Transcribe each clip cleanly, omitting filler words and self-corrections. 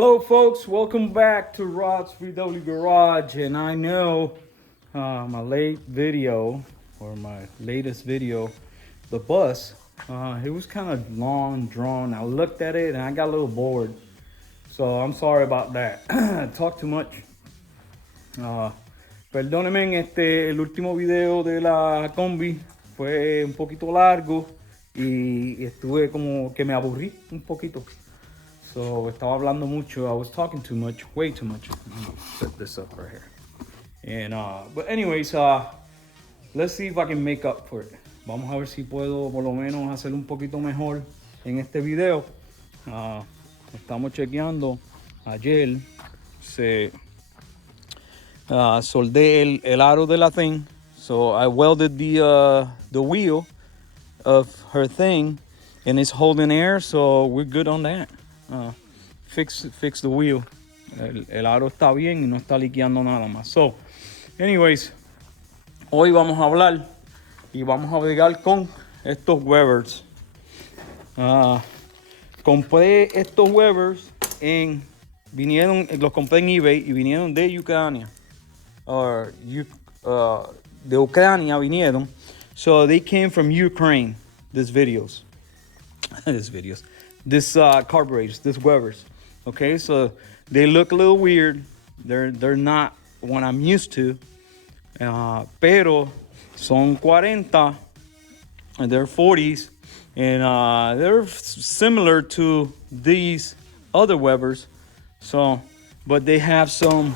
Hello folks, welcome back to Rod's VW Garage. And I know my latest video, the bus, it was kind of long, drawn. I looked at it and I got a little bored. So I'm sorry about that. Talk too much. Perdónenme, el último video de la combi fue un poquito largo y estuve como que me aburrí un poquito. So estaba hablando mucho. I was talking too much, way too much. I'm gonna set this up right here. And but anyways, let's see if I can make up for it. Vamos a ver si puedo por lo menos hacer un poquito mejor en este video. Estamos chequeando. Ayer se soldé el aro de la thing. So I welded the wheel of her thing, and it's holding air. So we're good on that. Fix the wheel. El aro está bien y no está liqueando nada más. So, anyways, hoy vamos a hablar y vamos a bregar con estos Webers. Compré estos Webers los compré en eBay y vinieron de Ucrania. De Ucrania vinieron. So they came from Ukraine. These carburators, these Webers. Okay, so they look a little weird. They're not what I'm used to. Pero son 40 and they're 40s, and they're similar to these other Webers. So, but they have some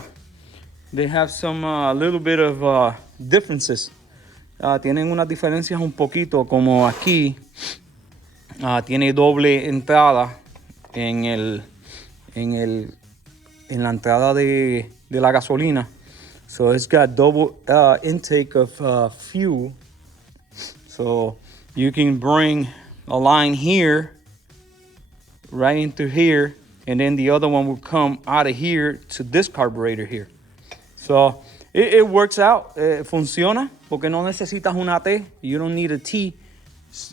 little bit of differences. Tienen unas diferencias un poquito, como aquí. Tiene doble entrada en la entrada de la gasolina. So it's got double intake of fuel. So you can bring a line here, right into here, and then the other one will come out of here to this carburetor here. So it works out. Funciona, porque no necesitas una T. You don't need a T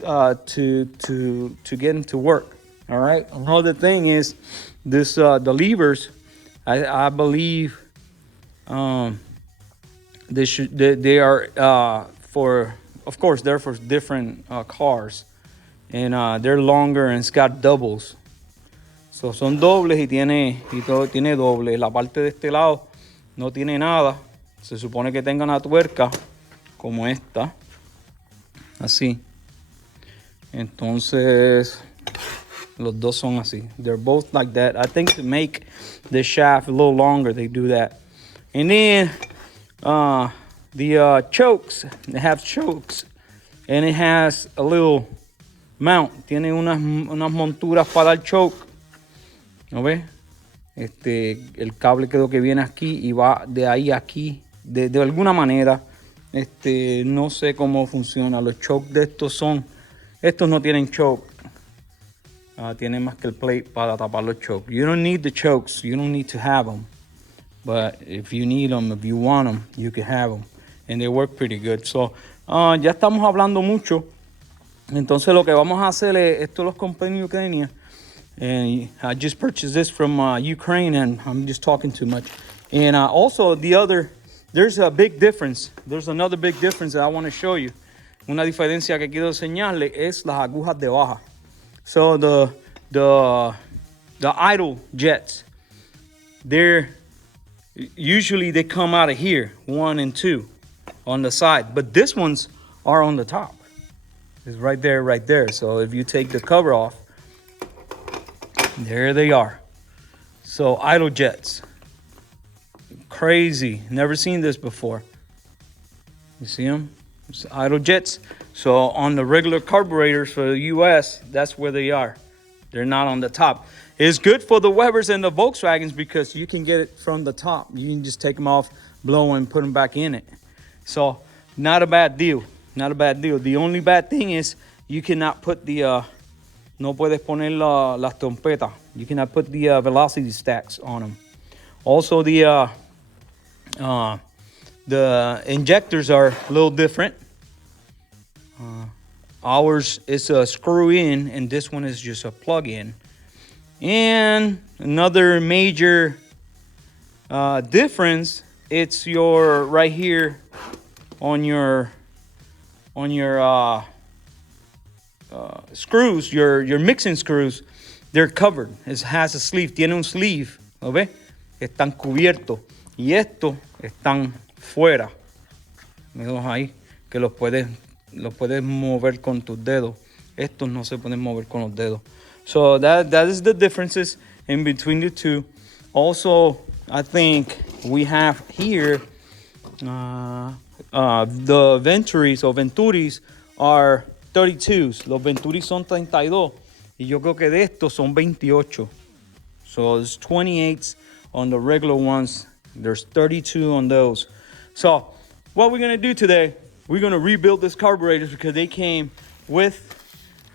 to get into work. All right. Another thing is this the levers. I believe they are for, of course, they're for different cars, and they're longer and it's got doubles. So son dobles y todo tiene doble. La parte de este lado no tiene nada. Se supone que tenga una tuerca como esta, así. Entonces, los dos son así. They're both like that. I think to make the shaft a little longer, they do that. And then the chokes, they have chokes, and it has a little mount. Tiene unas monturas para el choke. ¿No ves? El cable creo que viene aquí y va de ahí a aquí. De alguna manera, no sé cómo funciona. Los chokes de estos no tienen choke. Tienen más que el plate para tapar los chokes. You don't need the chokes. You don't need to have them. But if you need them, if you want them, you can have them. And they work pretty good. So, ya estamos hablando mucho. Entonces lo que vamos a hacer es, esto los compré en Ucrania. And I just purchased this from Ukraine, and I'm just talking too much. And also there's a big difference. There's another big difference that I want to show you. Una diferencia que quiero enseñarle es las agujas de baja. So the idle jets, they come out of here, 1 and 2 on the side, but this ones are on the top. It's right there. So if you take the cover off, there they are. So idle jets, crazy. Never seen this before. You see them? It's idle jets. So on the regular carburetors for the US, that's where they are. They're not on the top. It's good for the Webers and the Volkswagens because you can get it from the top. You can just take them off, blow, and put them back in it. So not a bad deal. The only bad thing is you cannot put no puedes poner las trompetas. You cannot put the velocity stacks on them. Also, the injectors are a little different. Ours is a screw in, and this one is just a plug in. And another major difference, it's your right here on your screws, your mixing screws, they're covered. It has a sleeve, tiene un sleeve, ¿lo ves? Están cubiertos y estos están fuera. Míralos ahí, que los puedes mover con tus dedos. Estos no se pueden mover con los dedos. So that is the differences in between the two. Also, I think we have here the Venturis or Venturis are 32s. Los Venturis son 32 y yo creo que de estos son 28. So there's 28s on the regular ones. There's 32 on those. So what we're gonna do today, we're gonna rebuild this carburetors because they came with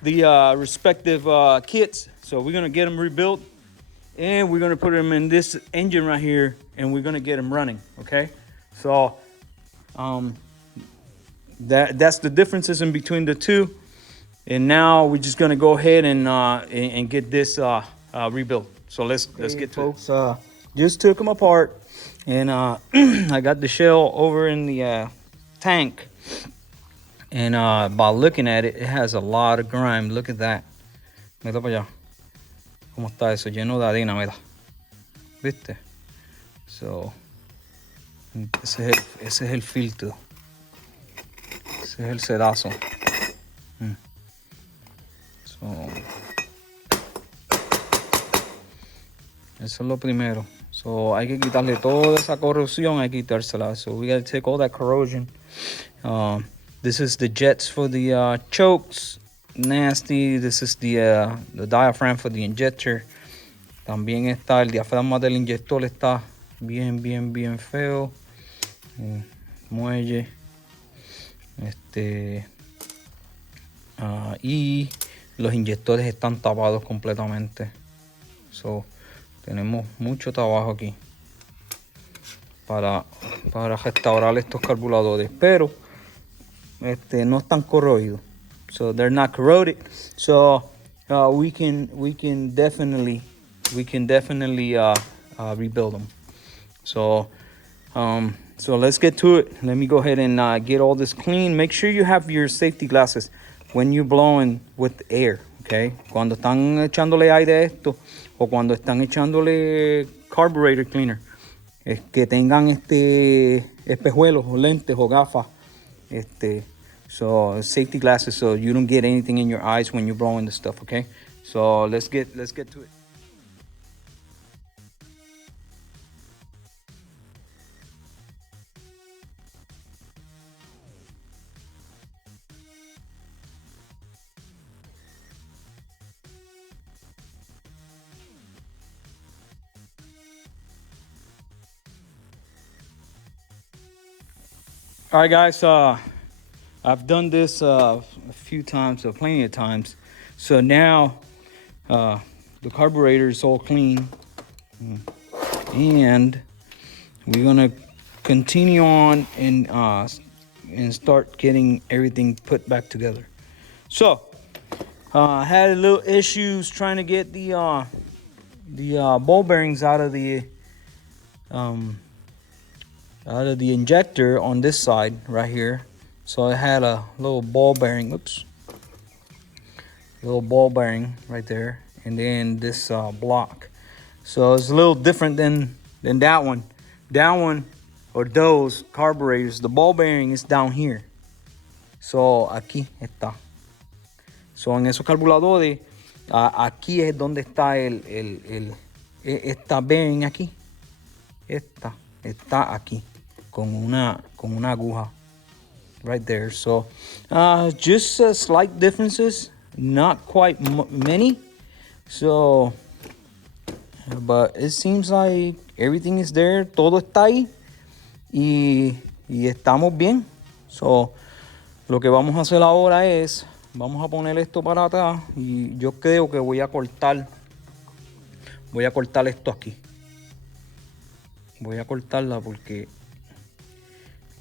the respective kits. So we're gonna get them rebuilt and we're gonna put them in this engine right here and we're gonna get them running, okay? So that's the differences in between the two. And now we're just gonna go ahead and get this rebuilt. So let's get to it. Folks, just took them apart and I got the shell over in the tank. And by looking at it, it has a lot of grime. Look at that. Mira para allá. ¿Cómo está eso? Lleno de arena, mira. ¿Viste? So, ese es el filtro. Ese es el sedazo. So, eso es lo primero. So, hay que quitarle toda esa corrosión, hay que quitársela. So, we gotta take all that corrosion. This is the jets for the chokes. Nasty. This is the diaphragm for the injector. También está el diafragma del inyector, está bien feo. Muelle. Y los inyectores están tapados completamente. So, tenemos mucho trabajo aquí para restaurar estos carburadores, pero no están corroídos. So they're not corroded. So we can definitely rebuild them. So let's get to it. Let me go ahead and get all this clean. Make sure you have your safety glasses when you're blowing with air, okay? Cuando están echándole aire a esto o cuando están echándole carburetor cleaner, es que tengan espejuelos o lentes o gafas, so safety glasses so you don't get anything in your eyes when you're blowing the stuff, okay? So let's get to it. All right, guys, I've done this a few times, plenty of times. So now the carburetor is all clean. And we're gonna continue on and start getting everything put back together. So I had a little issues trying to get the ball bearings out of the injector on this side right here. So I had a little ball bearing, little ball bearing right there, and then this block. So it's a little different than that one. That one, or those carburetors, the ball bearing is down here. So aquí está. So en esos carburadores, aquí es donde está esta bearing aquí. Esta está aquí con una aguja right there. So just slight differences, not quite many. So but it seems like everything is there, todo está ahí y estamos bien. So lo que vamos a hacer ahora es, vamos a poner esto para atrás y yo creo que voy a cortar esto aquí. Voy a cortarla porque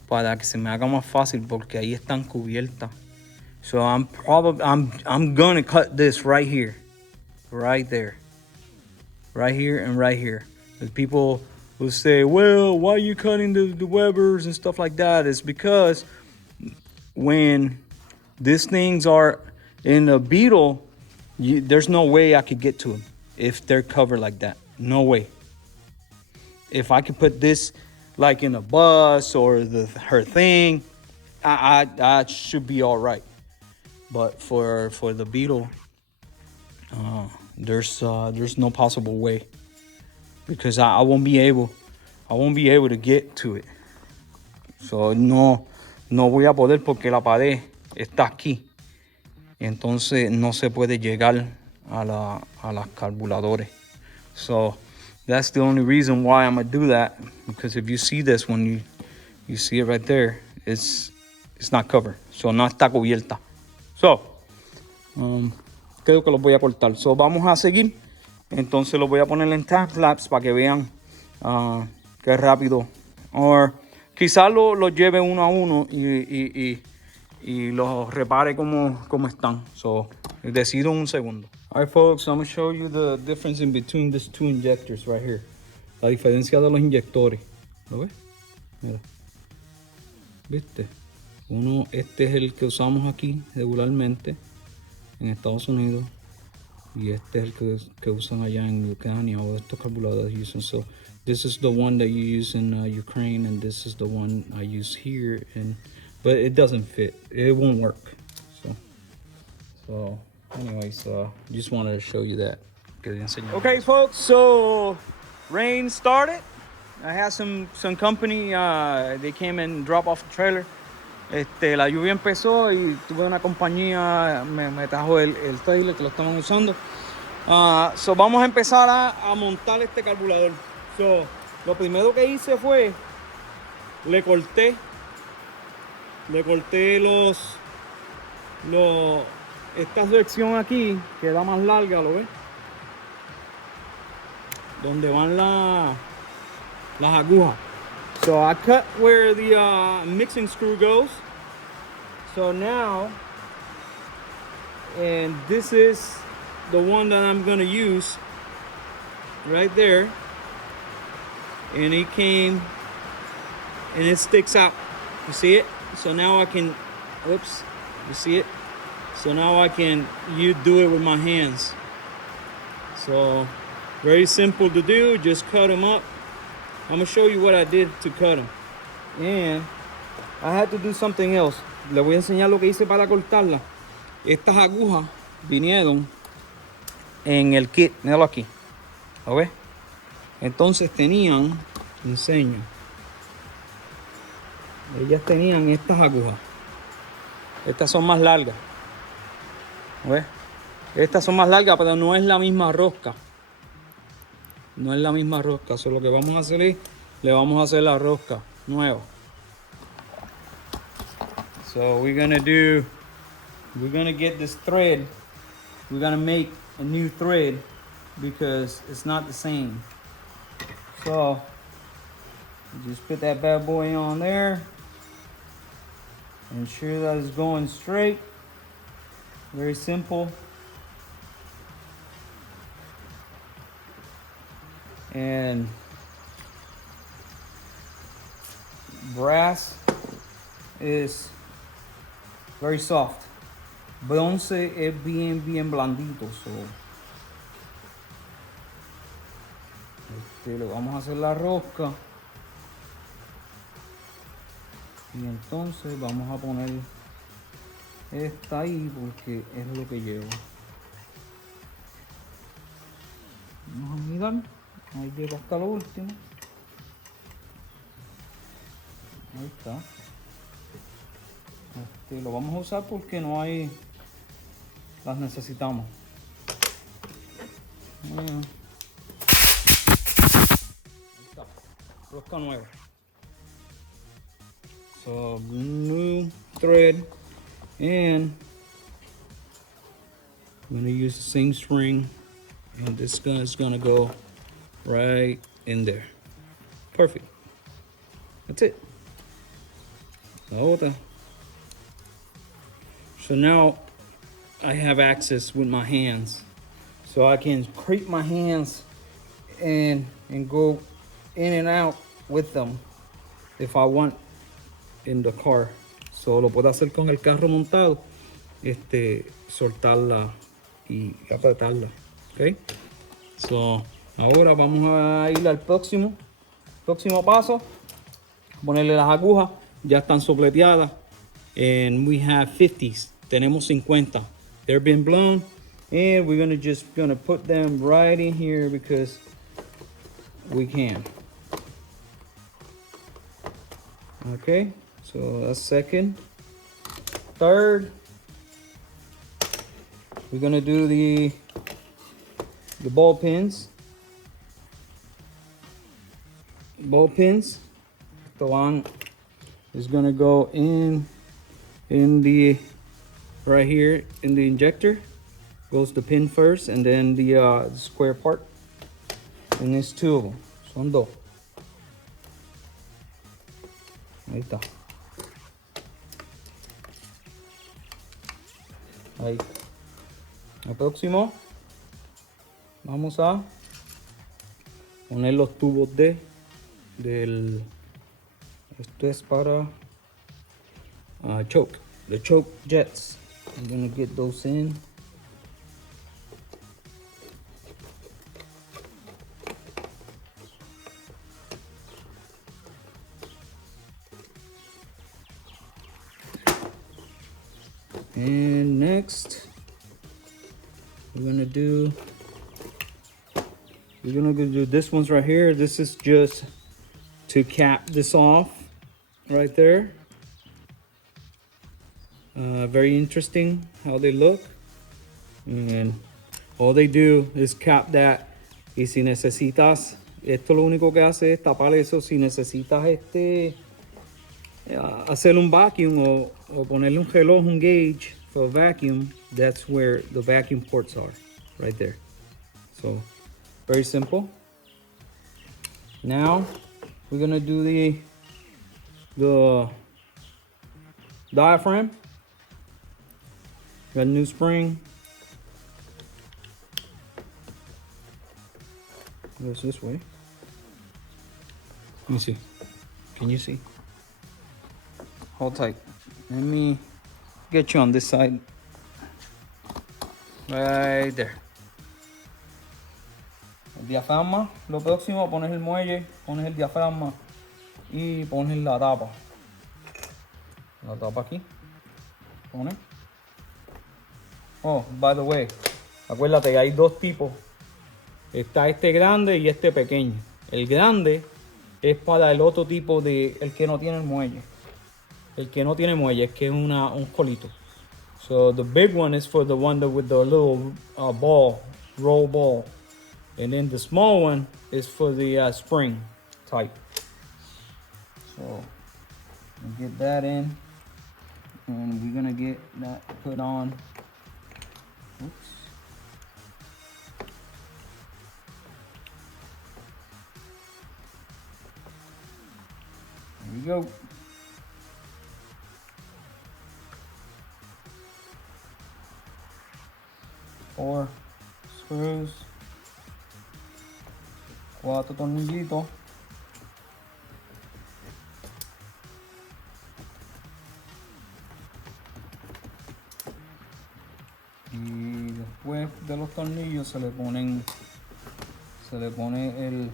para que se me haga más fácil, porque ahí están cubiertas. So I'm gonna cut this right here, right there. right here and right here. The people will say, well, why are you cutting the Webers and stuff like that? It's because when these things are in a Beetle, there's no way I could get to them if they're covered like that. No way. If I could put this like in a bus or her thing, I should be all right. But for the Beetle, there's no possible way, because I won't be able to get to it. So no voy a poder, porque la pared está aquí. Entonces no se puede llegar a las carburadores. So that's the only reason why I'm gonna do that, because if you see this one, you see it right there, it's not covered, so no está cubierta. So creo que los voy a cortar. So vamos a seguir. Entonces los voy a poner en time lapse para que vean qué rápido, o quizás los lleve uno a uno y los repare como están. So decido un segundo. Alright folks, I'm going to show you the difference in between these two injectors right here. La diferencia de los inyectores. ¿Lo ves? Mira. ¿Viste? Este es el que usamos aquí regularmente en Estados Unidos. Y este es el que usan allá en Ucrania, o estos carburadores usan. So this is the one that you use in Ukraine, and this is the one I use here. But it doesn't fit. It won't work. So anyways, just wanted to show you that. Okay, folks. So rain started. I had some company. They came and dropped off the trailer. La lluvia empezó y tuve una compañía, me trajo el trailer que lo estaban usando. So vamos a empezar a montar este carburador. So lo primero que hice fue le corté esta sección aquí, que da más larga, ¿lo ves? Donde van las agujas. So I cut where the mixing screw goes. So now, and this is the one that I'm gonna use right there. And it came and it sticks out. You see it? So now I can, oops, you see it? So now I can do it with my hands. So very simple to do, just cut them up. I'm gonna show you what I did to cut them. And I had to do something else. Le voy a enseñar lo que hice para cortarla. Estas agujas vinieron en el kit, míralo aquí. ¿Lo ves? Entonces tenían, te enseño. Ellas tenían estas agujas. Estas son más largas. ¿Lo ves? Estas son más largas, pero no es la misma rosca. No es la misma rosca. So, lo que vamos a hacer es, le vamos a hacer la rosca nueva. So we're gonna get this thread. We're gonna make a new thread because it's not the same. So just put that bad boy on there. Ensure that it's going straight. Very simple. And brass is very soft. Bronce es bien blandito. So le vamos a hacer la rosca. Y entonces vamos a poner esta ahí porque es lo que llevo. Vamos a mirar. Ahí llego hasta lo último. Ahí está. Lo vamos a usar porque no hay, las necesitamos. Ahí está. Rosca nueva. So new thread, and I'm gonna use the same string, and this gun is gonna go right in there. Perfect. That's it. So now I have access with my hands, so I can creep my hands and go in and out with them if I want in the car. So lo puedo hacer con el carro montado, soltarla y apretarla. Okay. So ahora vamos a ir al próximo paso. Ponerle las agujas, ya están sopleteadas. And we have 50s. Tenemos 50. They're been blown. And we're gonna put them right in here because we can. Okay, so that's second. Third, we're gonna do the ball pins. The one is gonna go in the right here in the injector. Goes the pin first, and then the square part. And there's two of them. Son dos. Ahí está. Ahí. El próximo, vamos a poner los tubos esto es para choke, the choke jets. I'm gonna get those in. And next, we're gonna do this one's right here. This is just to cap this off right there. Very interesting how they look. And all they do is cap that. Y si necesitas, esto lo único que hace es tapar eso. Si necesitas hacer un vacuum o ponerle un reloj, un gauge for a vacuum, that's where the vacuum ports are, right there. So very simple. Now we're gonna do the diaphragm. Got a new spring. Goes this way. Let me see. Can you see? Hold tight. Let me get you on this side. Right there. El diafragma. Lo próximo, pones el muelle, pones el diafragma y pones la tapa. La tapa aquí. Pones. Oh, by the way, acuérdate que hay dos tipos. Está este grande y este pequeño. El grande es para el otro tipo el que no tiene el muelle. El que no tiene muelle es que es un colito. So the big one is for the one with the little ball, roll ball. And then the small one is for the spring type. So we'll get that in. And we're gonna get that put on. Oops. There we go. Four screws, 4 tornillitos. Y después de los tornillos se le pone el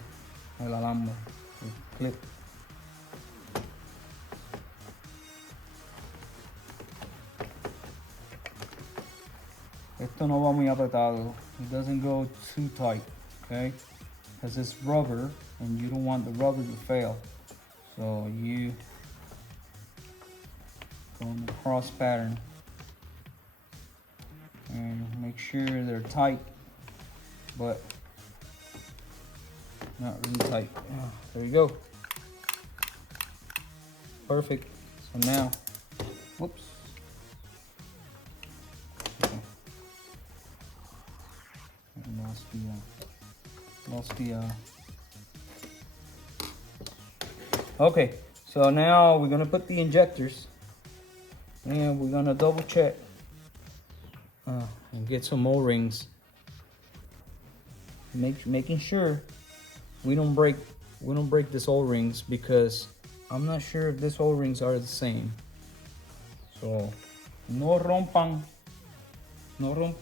alambre, el clip. Esto no va muy apretado. It doesn't go too tight, okay? Because it's rubber and you don't want the rubber to fail. So you go in the cross pattern and make sure they're tight, but not really tight. There you go. Perfect. So now, whoops. Okay, so now we're gonna put the injectors and we're gonna double check and get some O-rings, making sure we don't break these O-rings because I'm not sure if these O-rings are the same. So no rompan los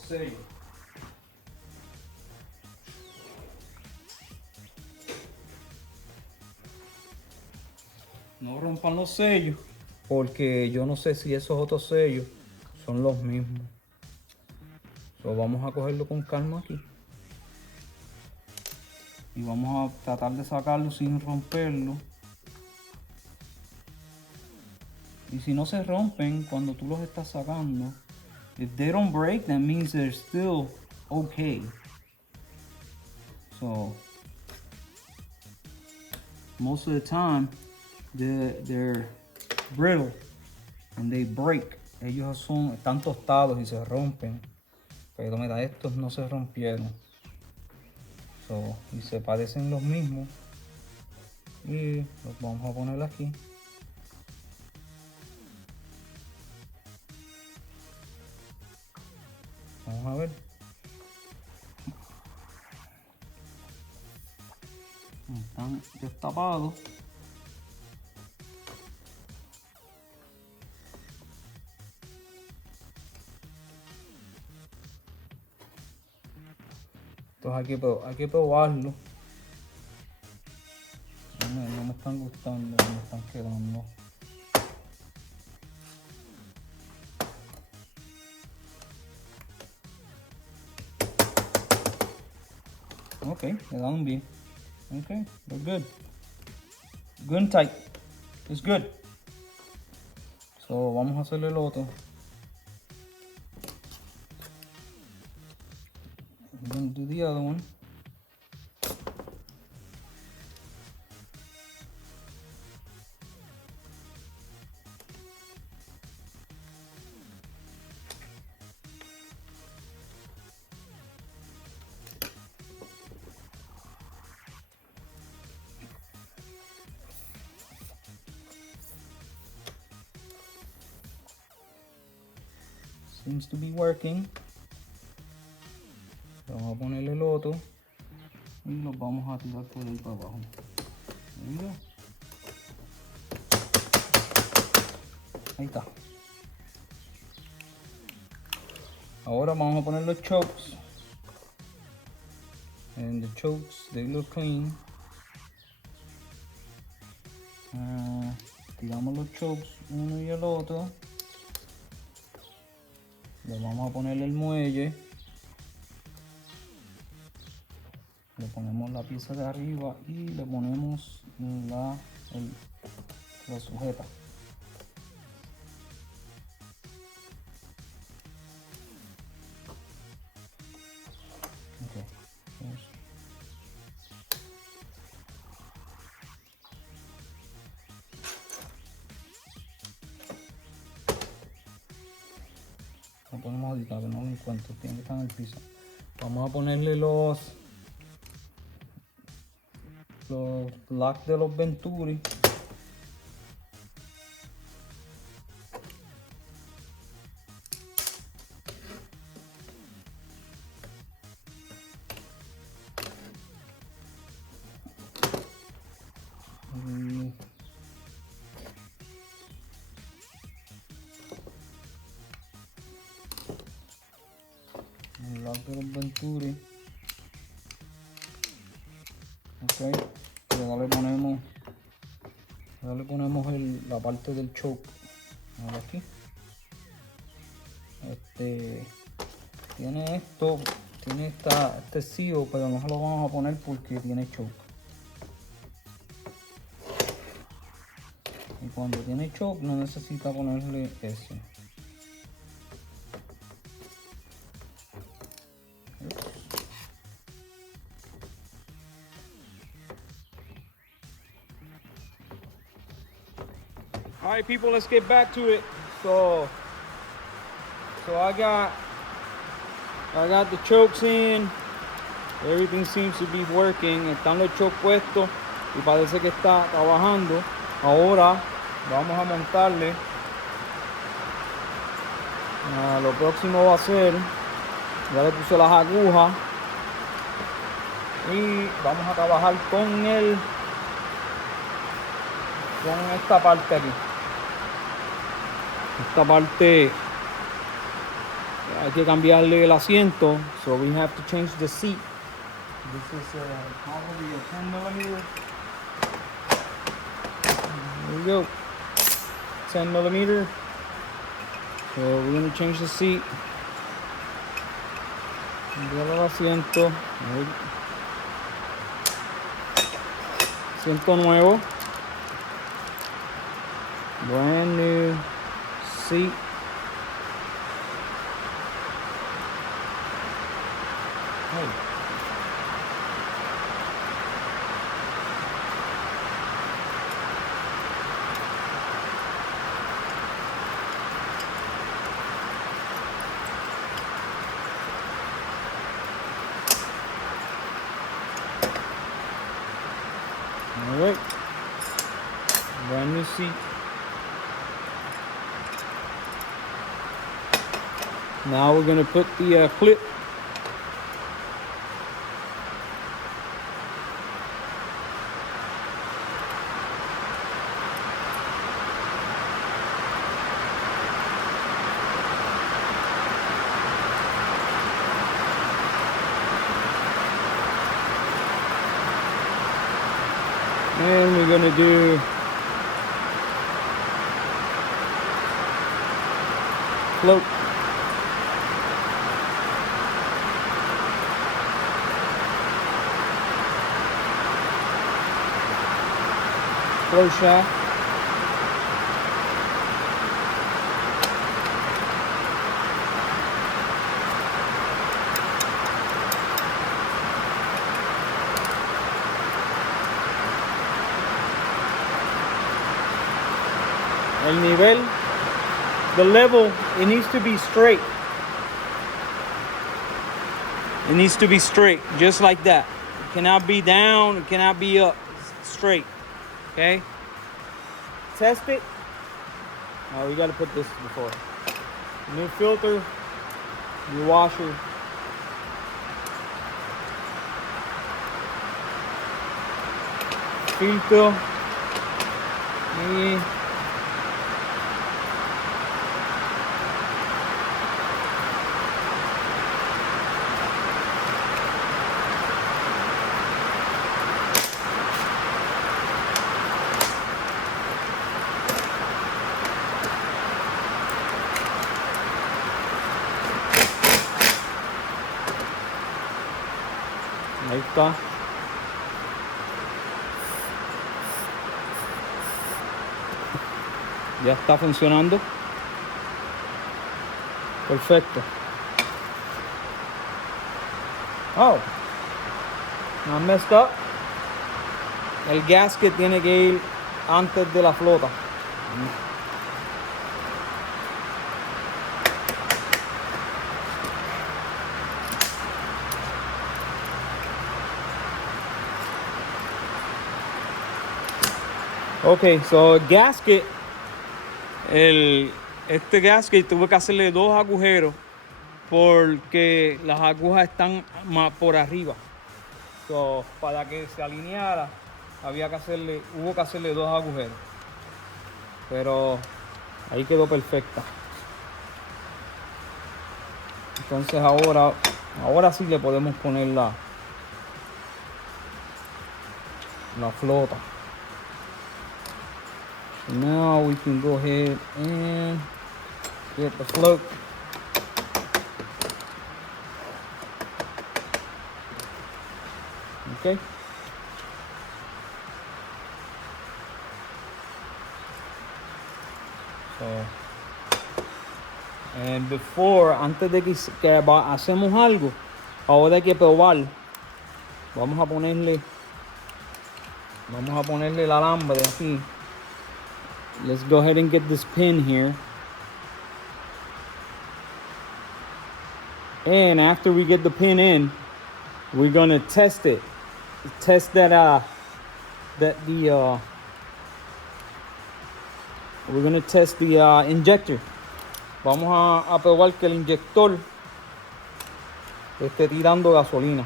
sellos. No rompan los sellos porque yo no sé si esos otros sellos son los mismos. So, vamos a cogerlo con calma aquí. Y vamos a tratar de sacarlo sin romperlo. Y si no se rompen cuando tú los estás sacando, if they don't break, that means they're still okay. So most of the time they're brittle and they break. Ellos están tostados y se rompen. Pero mira, estos no se rompieron. So, y se parecen los mismos. Y los vamos a poner aquí. Vamos a ver. Están destapados. Entonces hay que probarlo. No me están gustando, no me están quedando. Okay, quedaron bien. Okay, they're good. Good and tight. It's good. So vamos a hacerle el otro. I'm gonna do the other one. Seems to be working. Vamos a ponerle el otro y los vamos a tirar por ahí para abajo. Ahí está. Ahora vamos a poner los chokes. And the chokes, they look clean. Tiramos los chokes uno y el otro. Le vamos a poner el muelle. Le ponemos la pieza de arriba y le ponemos la sujeta. Okay. Lo ponemos ahorita, que no lo encuentro, tiene que estar en el piso. Vamos a ponerle los locks de los Venturi. El lock de los Venturi. Okay. Y ahora le ponemos la parte del choke. Ahora aquí. Tiene este seal, pero no se lo vamos a poner porque tiene choke. Y cuando tiene choke no necesita ponerle ese. All right, people, let's get back to it. So I got the chokes in. Everything seems to be working. Están los chokes puestos y parece que está trabajando. Ahora vamos a montarle. Lo próximo va a ser, ya le puse las agujas. Y vamos a trabajar con esta parte aquí. Esta parte hay que cambiarle el asiento, so we have to change the seat. This is probably a 10 millimeter. There we go. 10 millimeter. So we're going to change the seat. Cambiar el asiento. Asiento nuevo. Brand new seat. Hey. All right. Brand new seat. Now we're going to put the clip. And we're going to do float. Flow shaft. El nivel, the level, it needs to be straight. It needs to be straight, just like that. It cannot be down, it cannot be up, it's straight. Okay? Test it. Oh, we gotta put this before. New filter, new washer. Filtro. Y ahí está. Ya está funcionando. Perfecto. Oh, I messed up. El gasket tiene que ir antes de la flota. Ok, so gasket, este gasket tuve que hacerle 2 agujeros porque las agujas están más por arriba. So, para que se alineara hubo que hacerle 2 agujeros. Pero ahí quedó perfecta. Entonces ahora sí le podemos poner la flota. Now we can go ahead and get the float. Okay. And antes de que hacemos algo, ahora hay que probar. Vamos a ponerle el alambre aquí. Let's go ahead and get this pin here. And after we get the pin in, we're gonna test it. Test we're gonna test the injector. Vamos a probar que el inyector esté tirando gasolina.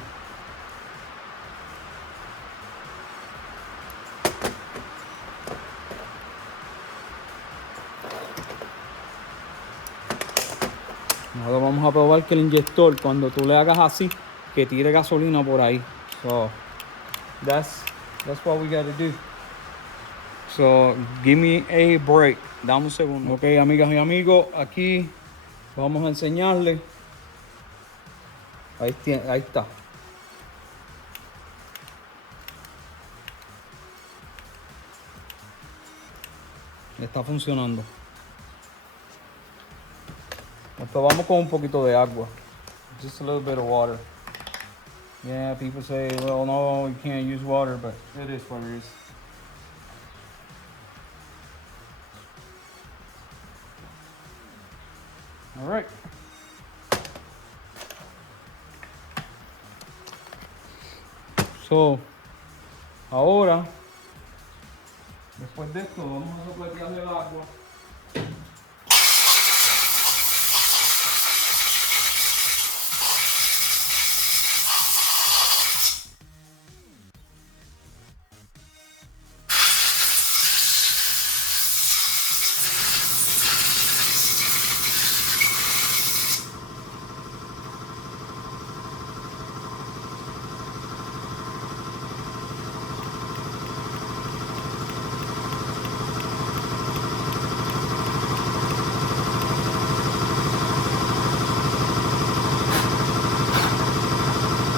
Nosotros vamos a probar que el inyector, cuando tú le hagas así, que tire gasolina por ahí. So, that's what we gotta do. So, give me a break. Dame un segundo. Ok, amigas y amigos, aquí vamos a enseñarles. Ahí está. Está funcionando. Esto vamos con un poquito de agua. Just a little bit of water. Yeah, people say, well, no, you can't use water, but it is what it is. All right. So, ahora, después de esto, vamos a sopletearle el agua.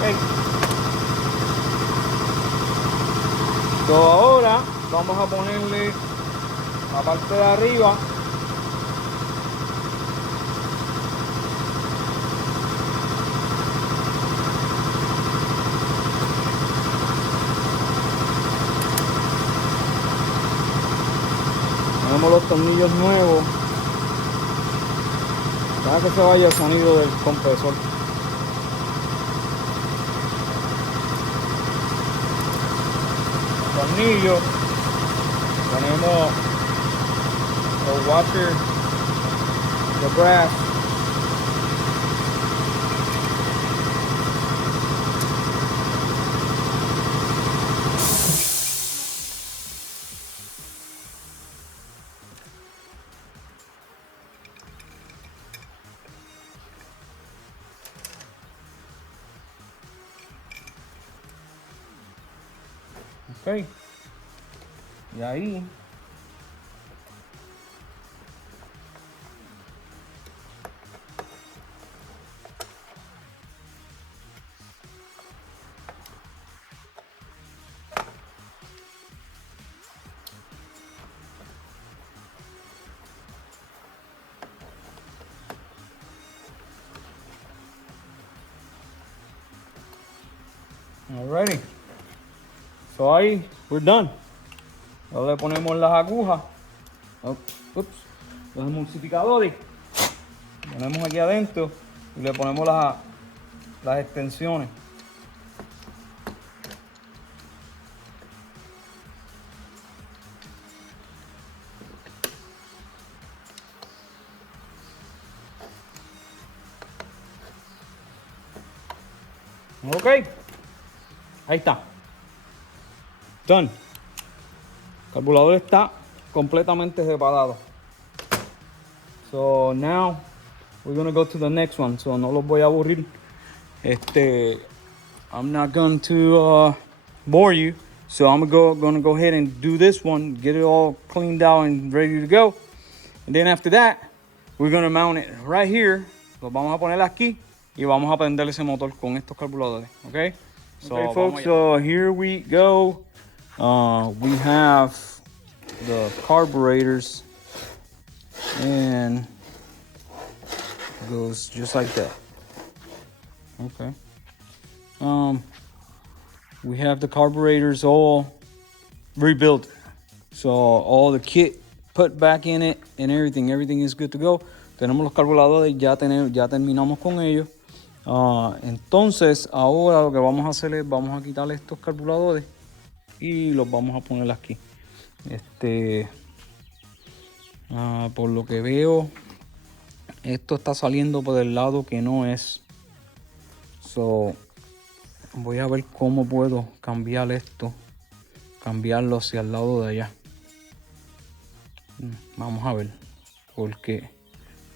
Okay. So, ahora vamos a ponerle la parte de arriba. Tenemos los tornillos nuevos. Deja que se vaya el sonido del compresor. Tornillos. Tenemos los washers de brass. Ok. Y ahí alrighty. So ahí, we're done. Ahora le ponemos las agujas. Ups, los emulsificadores. Ponemos aquí adentro y le ponemos las extensiones. Ok, ahí está. Done. El carburador está completamente reparado. So now we're gonna go to the next one. So no los voy a aburrir. I'm not going to bore you. So I'm gonna go ahead and do this one, get it all cleaned out and ready to go. And then after that, we're gonna mount it right here. Lo vamos a poner aquí y vamos a prender ese motor con estos carburadores. Okay. So okay, folks. So here we go. We have the carburetors, and it goes just like that. Okay. We have the carburetors all rebuilt, so all the kit put back in it and everything is good to go. Tenemos los carburadores, ya terminamos con ellos. Entonces ahora lo que vamos a hacer es vamos a quitarle estos carburadores y los vamos a poner aquí. Por lo que veo, esto está saliendo por el lado que no es. So, voy a ver cómo puedo cambiar esto, cambiarlo hacia el lado de allá. Vamos a ver, porque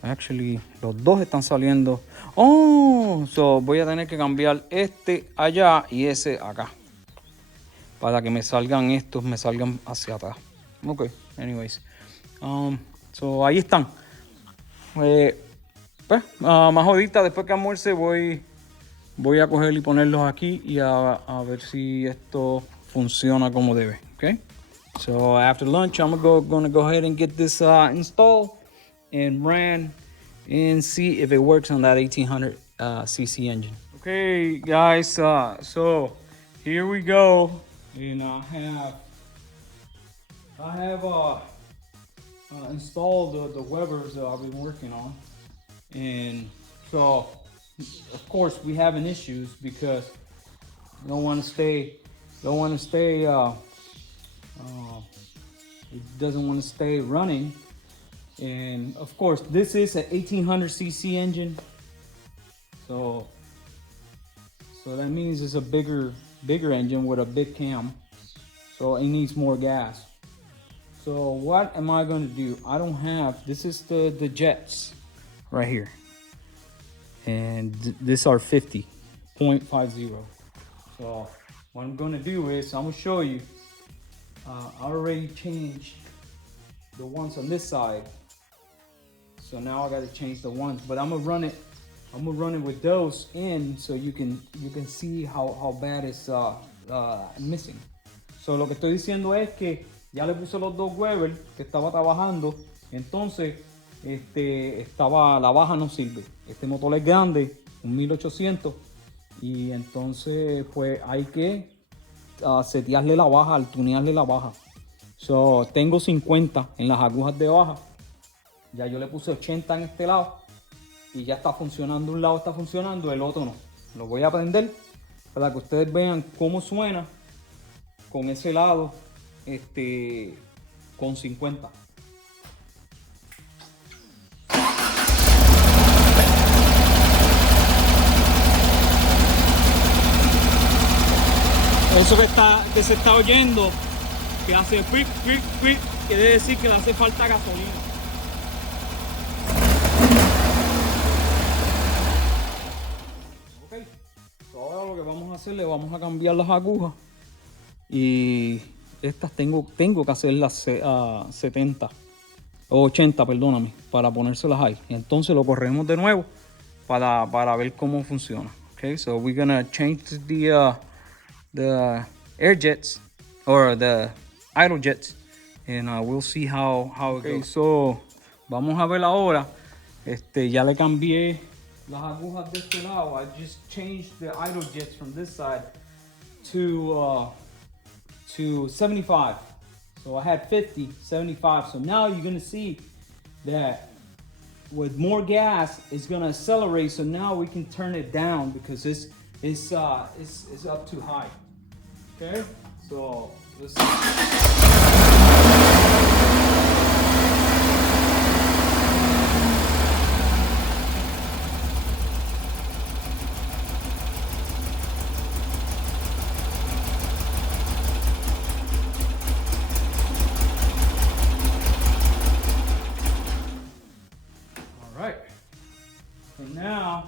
Actually, los dos están saliendo. Oh, so voy a tener que cambiar este allá y ese acá. Para que me salgan estos, me salgan hacia atrás. Ok, anyways. So ahí están. Pues, más ahorita, después que almuerce, voy a coger y ponerlos aquí y a ver si esto funciona como debe. Okay. So after lunch, I'm gonna go ahead and get this installed and ran and see if it works on that 1800 cc engine. Okay, guys. So here we go, and I have installed the Webers that I've been working on, and so of course we having issues because you don't want to stay. It doesn't want to stay running, and of course this is an 1800 cc engine, so that means it's a bigger engine with a big cam, so it needs more gas. So what am I going to do? I don't have, this is the jets right here, and these are 50.50. So what I'm going to do is I'm going to show you. I already changed the ones on this side, so now I got to change the ones. But I'm gonna run it with those in, so you can see how bad it's missing. So lo que estoy diciendo es que ya le puse los dos Weber que estaba trabajando, entonces la baja no sirve. Este motor es grande, un 1800, y entonces pues hay que setearle la baja, tunearle la baja. So, tengo 50 en las agujas de baja. Ya yo le puse 80 en este lado y ya está funcionando. Un lado está funcionando, el otro no. Lo voy a prender para que ustedes vean cómo suena con ese lado con 50. Eso que se está oyendo, que hace quick, quiere decir que le hace falta gasolina. Ok, ahora lo que vamos a hacer, le vamos a cambiar las agujas, y estas tengo que hacerlas 70 o 80, perdóname, para ponérselas ahí. Y entonces lo corremos de nuevo para ver cómo funciona. Okay, so we're gonna change the air jets or the idle jets, and we'll see how it goes. So vamos a ver ahora. Ya le cambié las agujas de este lado. I just changed the idle jets from this side to 75. So I had 50, 75. So now you're gonna see that with more gas, it's gonna accelerate. So now we can turn it down because it's up too high. Okay, so let's see. All right, so now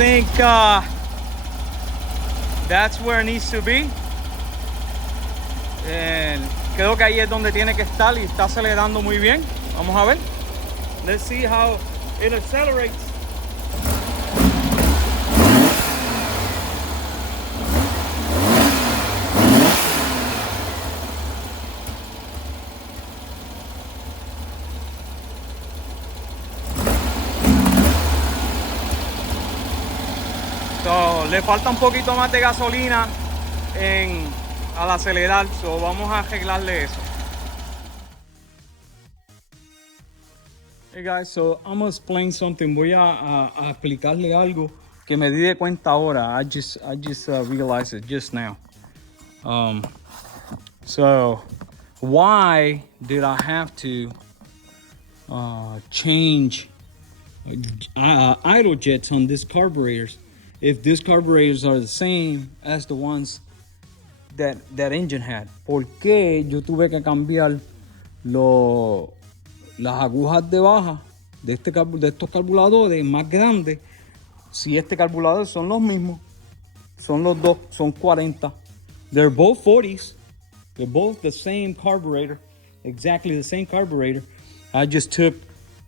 think that's where it needs to be. Creo que ahí es donde tiene que estar y está acelerando muy bien. Vamos a ver. Let's see how it accelerates. So, le falta un poquito más de gasolina al acelerar, so vamos a arreglarle eso. Hey guys, so I'm gonna explain something. Voy a explicarle algo que me di de cuenta ahora. I just realized it just now. So why did I have to change idle jets on these carburetors if these carburetors are the same as the ones that engine had? ¿Por qué yo tuve que cambiar las agujas de baja de estos carburadores más grandes si este carburador son los mismos? Son los dos, son 40. They're both 40s. They're both the same carburetor, exactly the same carburetor. I just took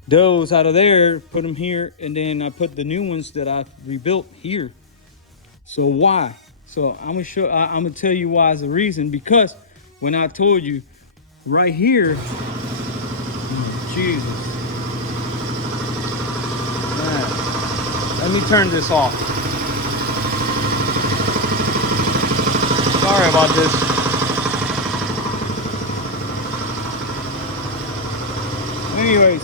those out of there, put them here, and then I put the new ones that I rebuilt here. So why? So I'm gonna tell you why is the reason. Because when I told you right here, Jesus, man. Let me turn this off. Sorry about this. Anyways,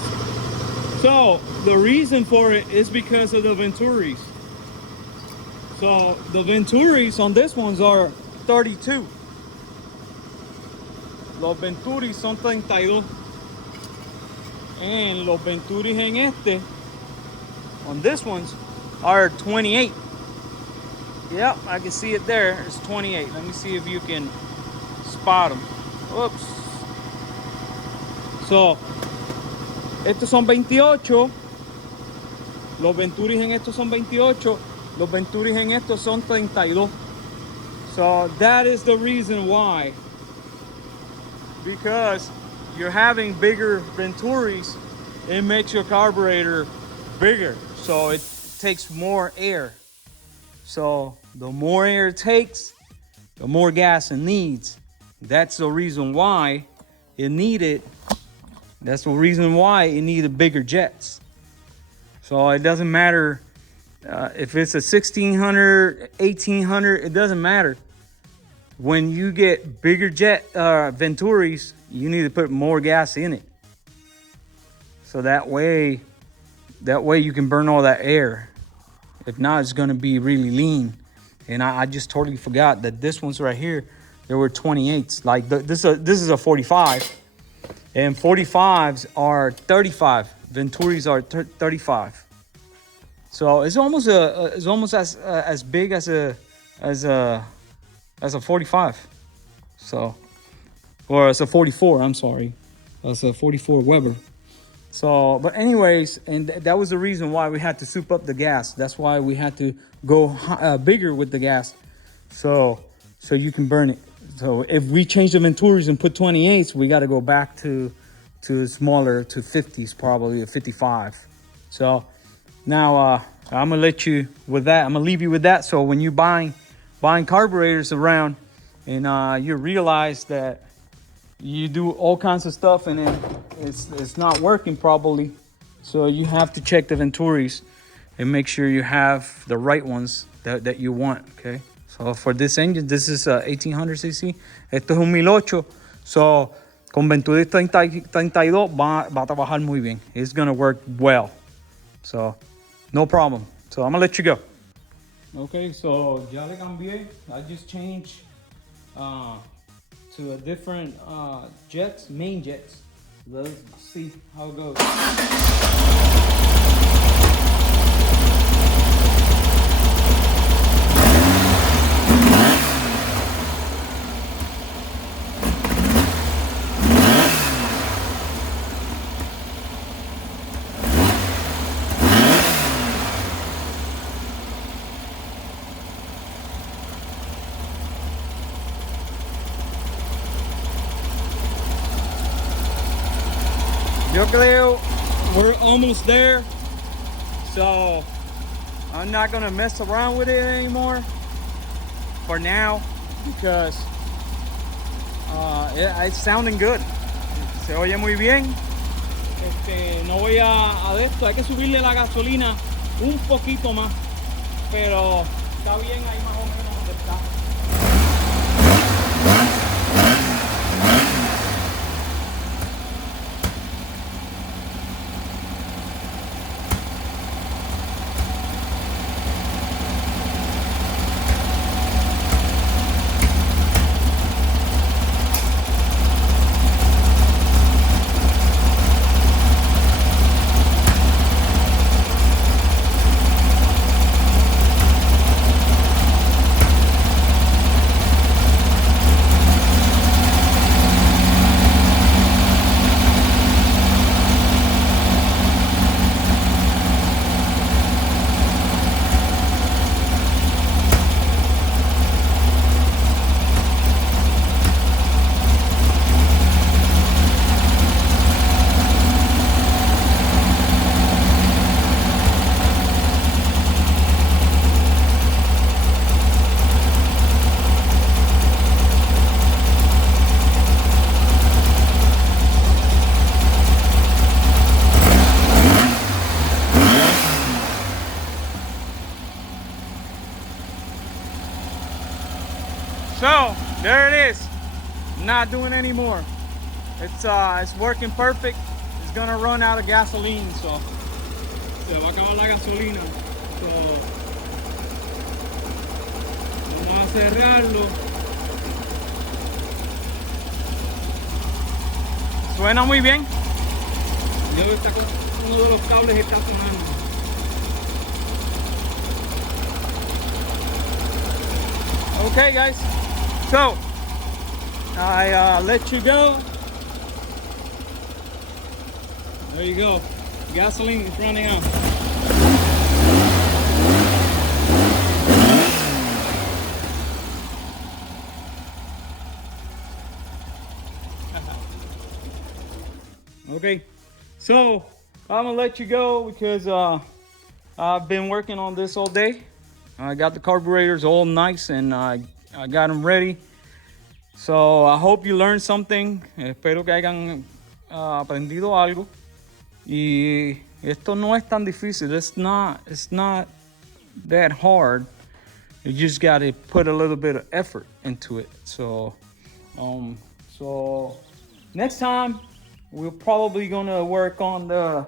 so the reason for it is because of the Venturis. So the Venturis on this ones are 32. Los Venturis son 32. And los Venturis en este, on this ones, are 28. Yep, I can see it there. It's 28. Let me see if you can spot them. Oops. So, estos son 28. Los Venturis en estos son 28. Los Venturis en estos son 32. So that is the reason why. Because you're having bigger Venturis, it makes your carburetor bigger. So it takes more air. So the more air it takes, the more gas it needs. That's the reason why it needed. That's the reason why it needed bigger jets. So it doesn't matter if it's a 1600, 1800, it doesn't matter. When you get bigger jet Venturis, you need to put more gas in it. So that way you can burn all that air. If not, it's gonna be really lean. And I just totally forgot that this one's right here, there were 28s. Like this is a 45. And 45s are 35. Venturis are 35. So it's almost as big as a 45. So, or as a 44. I'm sorry, as a 44 Weber. So, but anyways, and that was the reason why we had to soup up the gas. That's why we had to go bigger with the gas, so you can burn it. So if we change the Venturis and put 28s, we got to go back to smaller, to 50s, probably, or 55. So now I'm gonna let you with that. I'm gonna leave you with that. So when you buying carburetors around, and you realize that you do all kinds of stuff and then it's not working properly, so you have to check the Venturis and make sure you have the right ones that you want. Okay. So for this engine, this is 1800 cc. Esto es un 1008. So con Venturis 32 va a trabajar muy bien. It's gonna work well. So no problem. So I'm gonna let you go. Okay, so ya le cambié. I just changed to a different jets, main jets. Let's see how it goes. creo we're almost there. So I'm not gonna mess around with it anymore for now because it's sounding good. Se oye muy bien. No voy a de esto, hay que subirle la gasolina un poquito más, pero está bien ahí más o menos donde está. So there it is. Not doing anymore. It's working perfect. It's gonna run out of gasoline, so se va a acabar la gasolina. So vamos a cerrarlo. Suena muy bien. Uno de los cables está sonando. Okay, guys. So I let you go. There you go. Gasoline is running out. Okay, so I'm gonna let you go because I've been working on this all day. I got the carburetors all nice and I got them ready. So I hope you learned something. Espero que hayan aprendido algo. Y esto no es tan difícil. It's not that hard. You just got to put a little bit of effort into it. So next time we're probably gonna work on the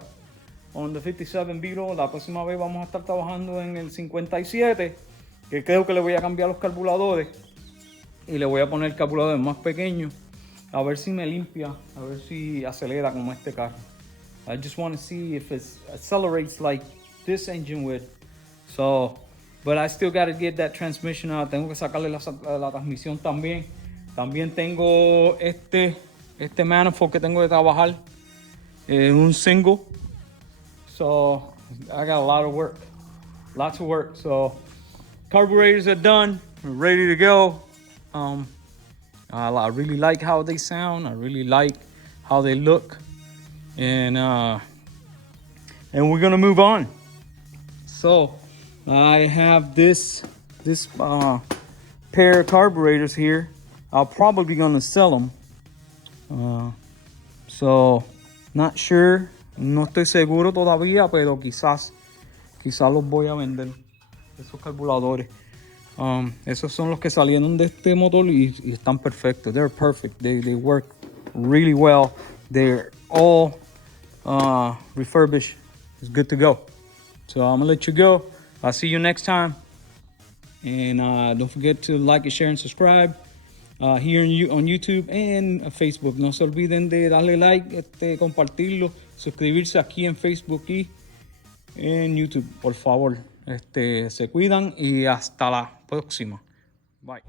57 Beetle. La próxima vez vamos a estar trabajando en el 57, que creo que le voy a cambiar los carburadores y le voy a poner carburadores más pequeños, a ver si me limpia, a ver si acelera como este carro. I just want to see if it accelerates like this engine would. So, but I still got to get that transmission out. Tengo que sacarle la transmisión también. También tengo este manifold que tengo que trabajar en un single. So I got a lot of work, lots of work. So carburetors are done, we're ready to go. I really like how they sound. I really like how they look, and we're gonna move on. So I have this pair of carburetors here. I'm probably gonna sell them. So not sure. No estoy seguro todavía, pero quizás los voy a vender, esos carburadores. Esos son los que salieron de este motor y están perfectos. They're perfect. They work really well. They're all refurbished. It's good to go. So I'm gonna let you go. I'll see you next time. And don't forget to like and share and subscribe here on YouTube and Facebook. No se olviden de darle like, compartirlo, suscribirse aquí en Facebook y en YouTube, por favor. Se cuidan y hasta la próxima. Bye.